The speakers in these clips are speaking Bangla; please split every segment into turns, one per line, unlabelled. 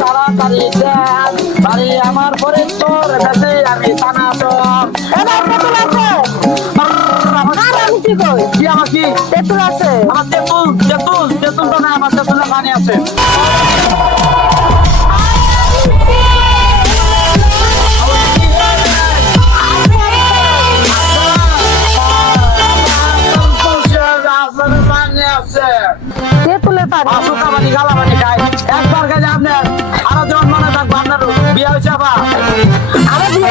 তাড়াতাড়ি দেন। বাড়ি আমার পরে তোর কাছে আমি থানা তো
কি
আমার কি?
তেঁতুল আছে।
আমার তেঁতুল তেঁতুল তেঁতুল তো না আমার তেঁতুলের পানি আছে।
তেঁতুলের পানি
আসুকা পানি গালা পানি খাই একবার খাইলে আপনার আরও যখন মনে থাকব আপনার বিয়ে হয়েছে আবার।
আমার বিয়ে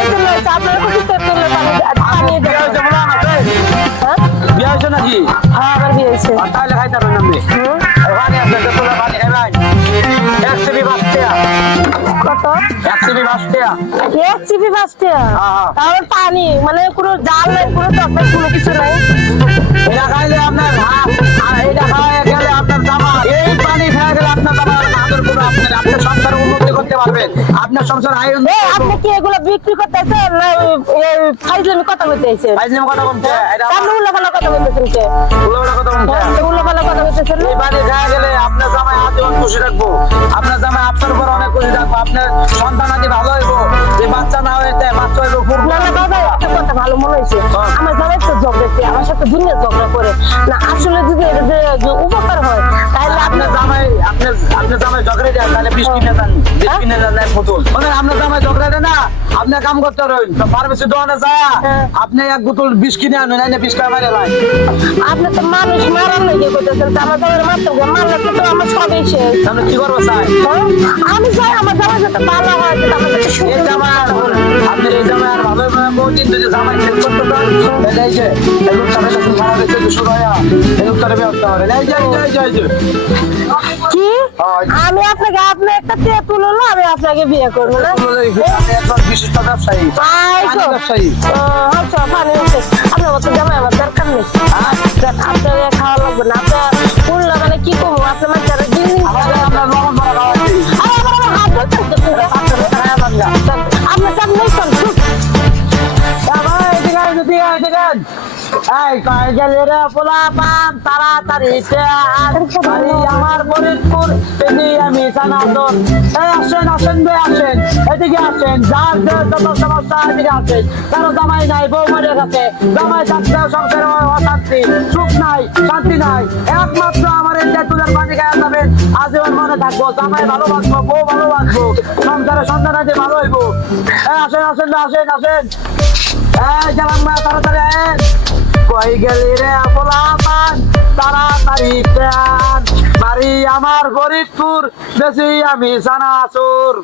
হয়েছে বলে আমাকে
হ্যাঁ?
বিয়ে হয়েছে নাকি?
হ্যাঁ আমার বিয়ে হয়েছে।
তাহলে খাইতে পারেন আপনি। পানি আছে তেঁতুলের পানি খাইবেন এক সিবি বাস
কত?
এক সিবি বাস
এক চিপি পাঁচটা। তাহলে পানি মানে কোনো জাল নাই কোনো তরকারি কোনো কিছু নাই।
এটা খাইলে আপনার উন্নতি আপনার সংসার আয়
আপনি কি এগুলো বিক্রি করতেছেন? না ফাইজলামি কথা বলতেছেন
ফাইজলামি কথা বলছে এটা
আপনি উল্লাপাল্লা কথা বলতেছেন কে?
কথা বলছে
হ্যাঁ, কথা বলতেছেন
এই পানি খেয়ে গেলে আপনার জামাই আজীবন খুশি রাখব আপনার জামাই আপনার উপর অনেক খুশি রাখব আপনার সন্তান আদি ভালো হইব। যে বাচ্চা না হয়েছে বাচ্চা হইব খুব
না না বাবা একটা কথা ভালো মনে হয়েছে
হ্যাঁ।
আমার জামাই তো ঝগড়াতে আমার সাথে দুনিয়া ঝগড়া করে। না আসলে যদি এটা যে উপকার হয়
আপনার
আপনার
জামাই আপনার আপনার জামাই ঝগড়ে দেন তাহলে বিষ কিনে দেন বিষ? কিনে দেন এক বোতল মানে আপনার জামাই ঝগড়ে দেন না আপনি কাম করতে পারেন ফার্মেসি দোকানে যায়। আপনি এক বোতল বিষ কিনে আনুন এনে বিষ খাওয়া মারে লাই
আপনি তো মানুষ মারার লেগে করতেছেন তো জামাই মারতে হবে মারলে তো তো আমার সবই শেষ
আপনি কি করব চাই
হ্যাঁ? আমি চাই আমার জামাই যাতে ভালো হয় আমার আমি আপনাকে আপনি একটা তেঁতুল হলো আমি আপনাকে বিয়ে করব না।
আপনি একজন বিশিষ্ট ব্যবসায়ী ব্যবসায়ী
আচ্ছা আপনার মতো জামাই আমার দরকার নেই। দেন, আপনার খাওয়া লাগবে না।
এই কয় গেলে রে পোলা পান, তাড়াতাড়ি বাড়ি আমার ফরিদপুর, তিনি আমি সানাতন এই আসেন আসেন বে আসেন। এদিকে আসেন, যার যে যত সমস্যা, এদিকে আসেন। কারও জামাই নাই, বউ মরে গেছে। জামাই থাকতে সংসারে অশান্তি, সুখ নাই, শান্তি নাই। একমাত্র এই তেঁতুলের পানি খাওয়া যাবেন আজীবন মনে থাকব, জামাই ভালোবাসবো বউ ভালোবাসবো সংসারে সন্তান আছে, ভালো হইবো। আসেন আসেন না, আসেন আসেন। তাড়াতাড়ি বাড়ি আমার ফরিদপুর বেশি আমি সানাসুর